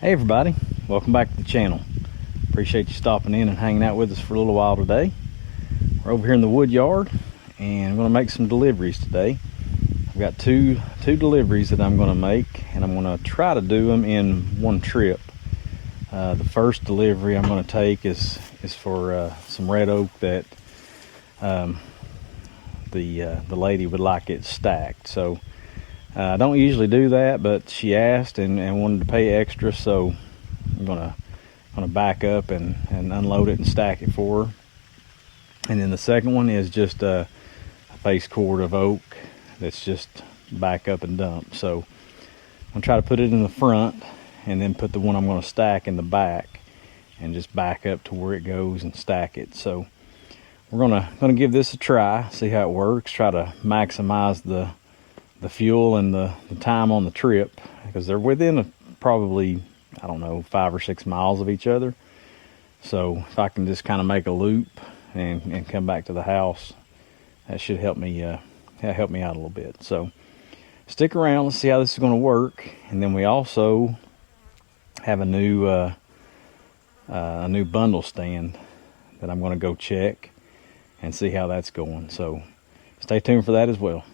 Hey everybody, welcome back to the channel. Appreciate you stopping in and hanging out with us for a little while today. We're over here in the wood yard and I'm going to make some deliveries today. I've got two deliveries that I'm going to make, and I'm going to try to do them in one trip. The first delivery I'm going to take is for some red oak that the lady would like it stacked. So I don't usually do that, but she asked and wanted to pay extra, so I'm gonna back up and unload it and stack it for her. And then the second one is just a face cord of oak that's just back up and dump. So I'm gonna try to put it in the front and then put the one I'm gonna stack in the back and just back up to where it goes and stack it. So we're gonna give this a try, see how it works, try to maximize the fuel and the time on the trip, because they're within probably, I don't know, 5 or 6 miles of each other. So if I can just kind of make a loop and come back to the house, that should help me out a little bit. So stick around, let's see how this is going to work. And then we also have a new bundle stand that I'm going to go check and see how that's going. So stay tuned for that as well.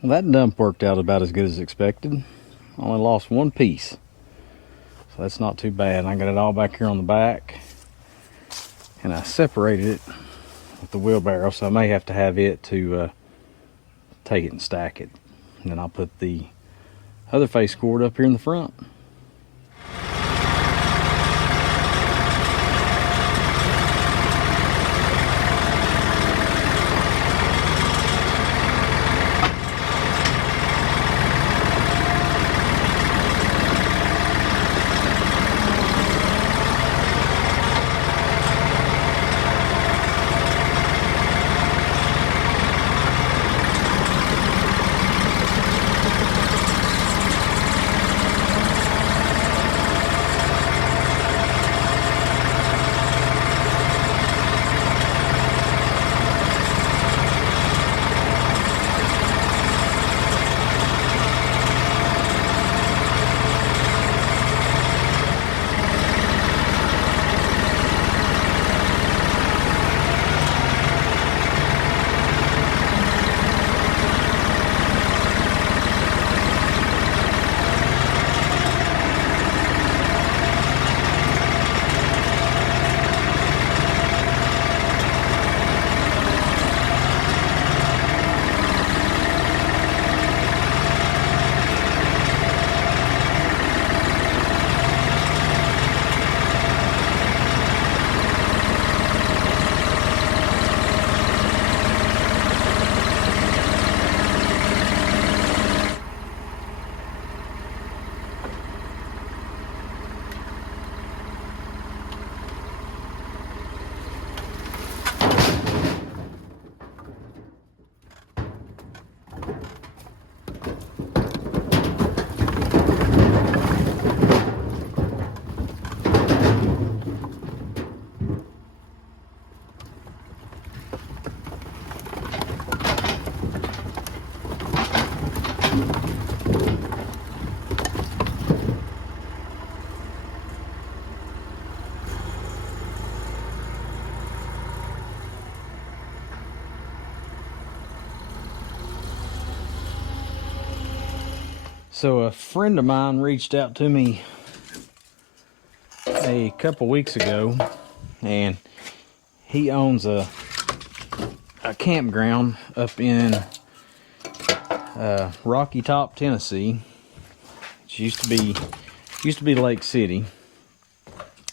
Well, that dump worked out about as good as expected. Only lost one piece, so that's not too bad. I got it all back here on the back, and I separated it with the wheelbarrow, so I may have to have it to take it and stack it. And then I'll put the other face cord up here in the front. So a friend of mine reached out to me a couple weeks ago, and he owns a campground up in Rocky Top, Tennessee. It used to be Lake City.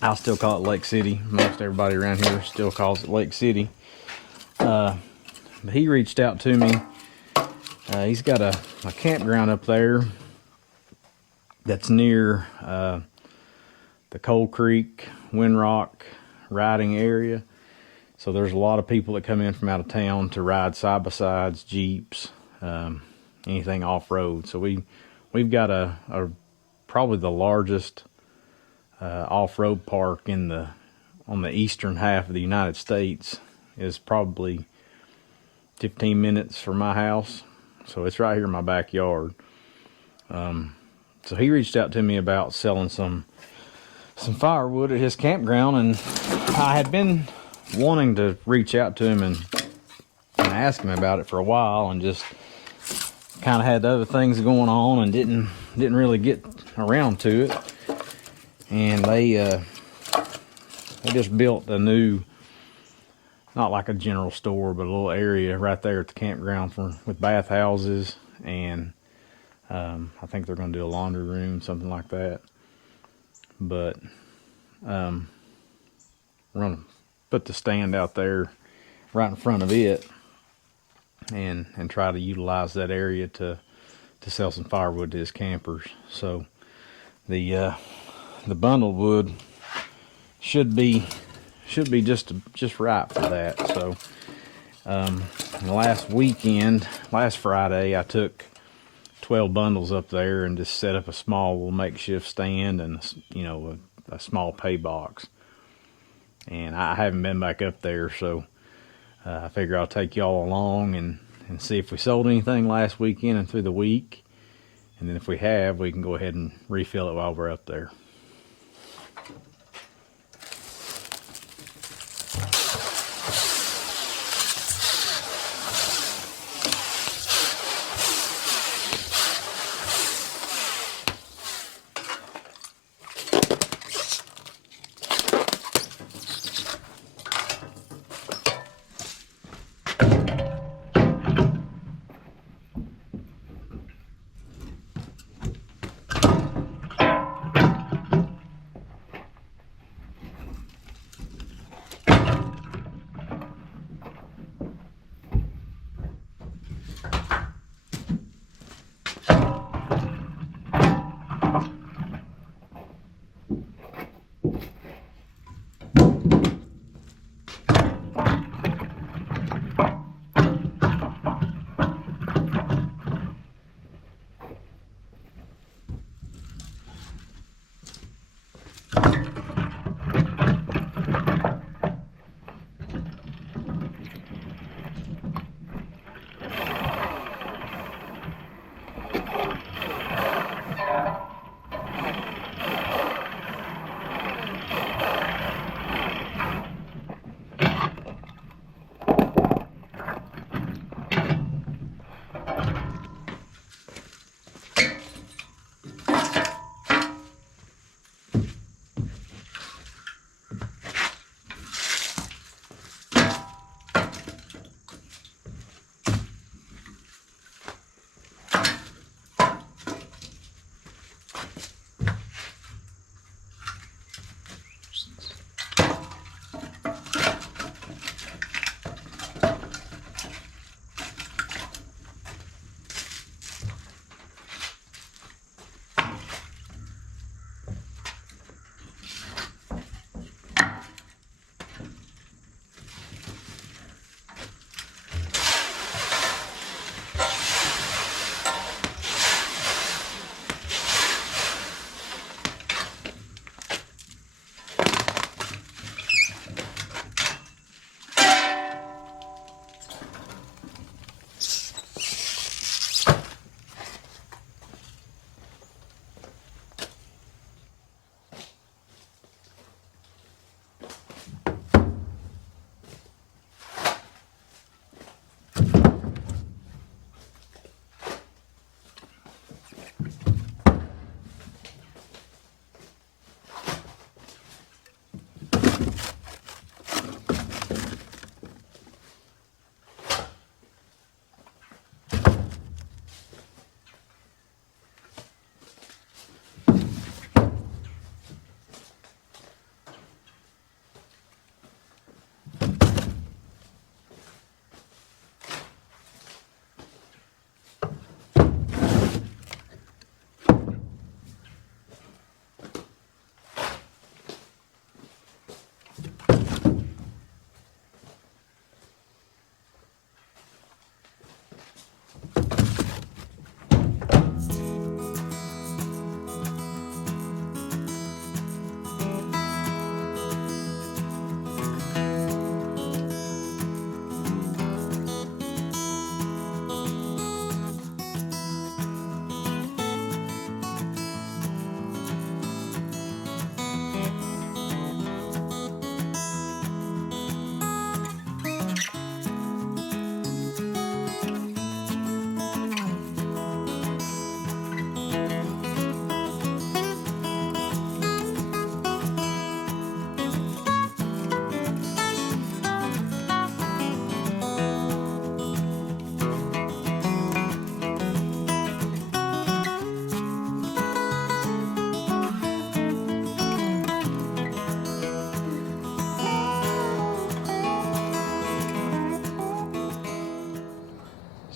I'll still call it Lake City. Most everybody around here still calls it Lake City. But he reached out to me. He's got a campground up there that's near the Coal Creek, Windrock riding area. So there's a lot of people that come in from out of town to ride side-by-sides, Jeeps, anything off-road. So we've got a probably the largest off-road park on the eastern half of the United States. Is probably 15 minutes from my house. So it's right here in my backyard. So he reached out to me about selling some firewood at his campground, and I had been wanting to reach out to him and ask him about it for a while, and just kind of had other things going on and didn't really get around to it. And they just built a new, not like a general store, but a little area right there at the campground with bathhouses, and I think they're going to do a laundry room, something like that. But we're going to put the stand out there right in front of it, and try to utilize that area to sell some firewood to his campers. So the bundled wood should be just right for that. So last Friday, I took 12 bundles up there and just set up a small little makeshift stand and a small pay box. And I haven't been back up there, so I figure I'll take y'all along and see if we sold anything last weekend and through the week. And then if we have, we can go ahead and refill it while we're up there.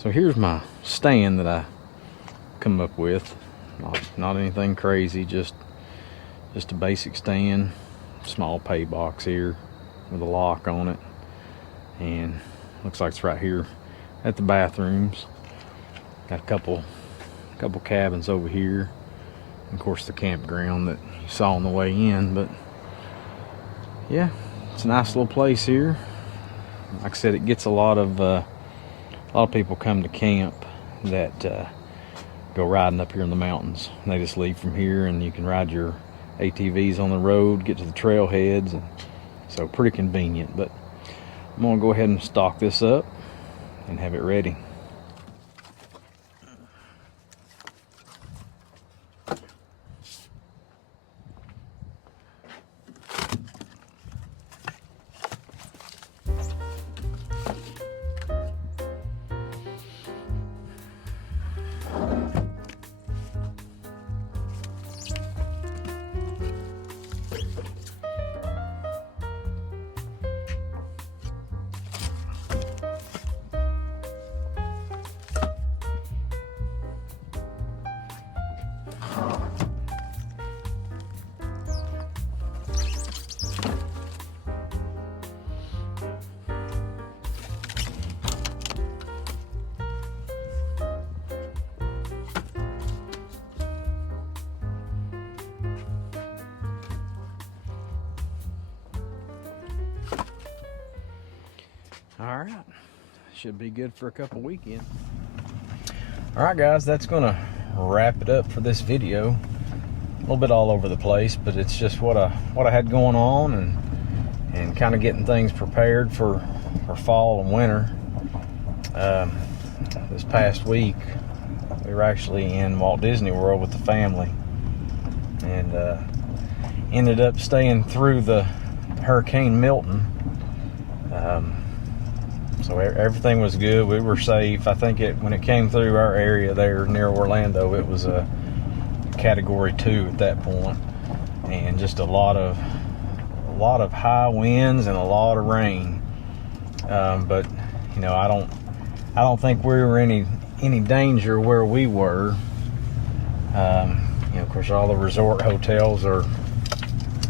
So here's my stand that I come up with. Not anything crazy, just a basic stand. Small pay box here with a lock on it, and looks like it's right here at the bathrooms. Got a couple cabins over here, and of course the campground that you saw on the way in. But yeah, it's a nice little place here. Like I said, it gets a lot of people come to camp that go riding up here in the mountains. And they just leave from here, and you can ride your ATVs on the road, get to the trailheads, and so pretty convenient. But I'm gonna go ahead and stock this up and have it ready. All right, should be good for a couple weekends. All right, guys, that's gonna wrap it up for this video. A little bit all over the place, but it's just what I had going on, and kind of getting things prepared for fall and winter. This past week, we were actually in Walt Disney World with the family, and ended up staying through the Hurricane Milton. So everything was good. We were safe. I think when it came through our area there near Orlando, it was a Category 2 at that point, and just a lot of high winds and a lot of rain. But you know, I don't think we were any danger where we were. You know, of course, all the resort hotels are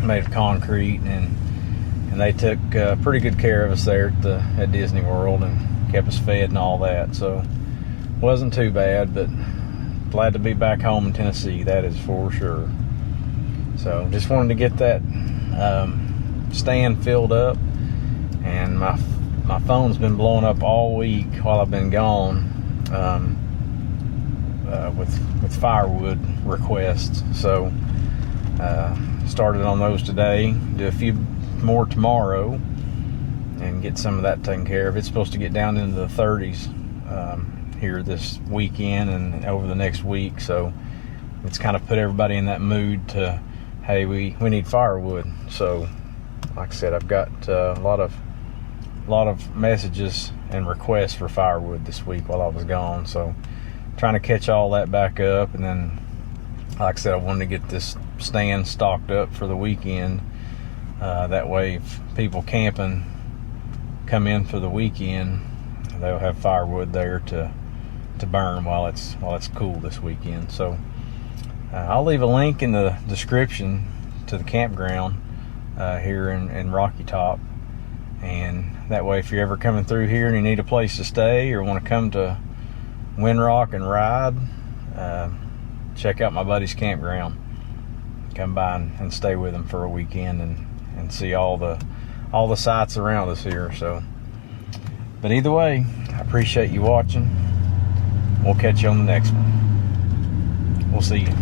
made of concrete, and they took pretty good care of us there at Disney World, and kept us fed and all that. So wasn't too bad, but glad to be back home in Tennessee, that is for sure. So just wanted to get that stand filled up, and my phone's been blowing up all week while I've been gone with firewood requests. So started on those today, do a few more tomorrow, and get some of that taken care of. It's supposed to get down into the 30s here this weekend and over the next week, so it's kind of put everybody in that mood to, hey, we need firewood. So like I said, I've got a lot of messages and requests for firewood this week while I was gone, so trying to catch all that back up. And then, like I said, I wanted to get this stand stocked up for the weekend. That way, if people camping come in for the weekend, they'll have firewood there to burn while it's cool this weekend. So I'll leave a link in the description to the campground here in Rocky Top, and that way, if you're ever coming through here and you need a place to stay or want to come to Windrock and ride, check out my buddy's campground. Come by and stay with him for a weekend and see all the sights around us here. So, but either way, I appreciate you watching. We'll catch you on the next one. We'll see you.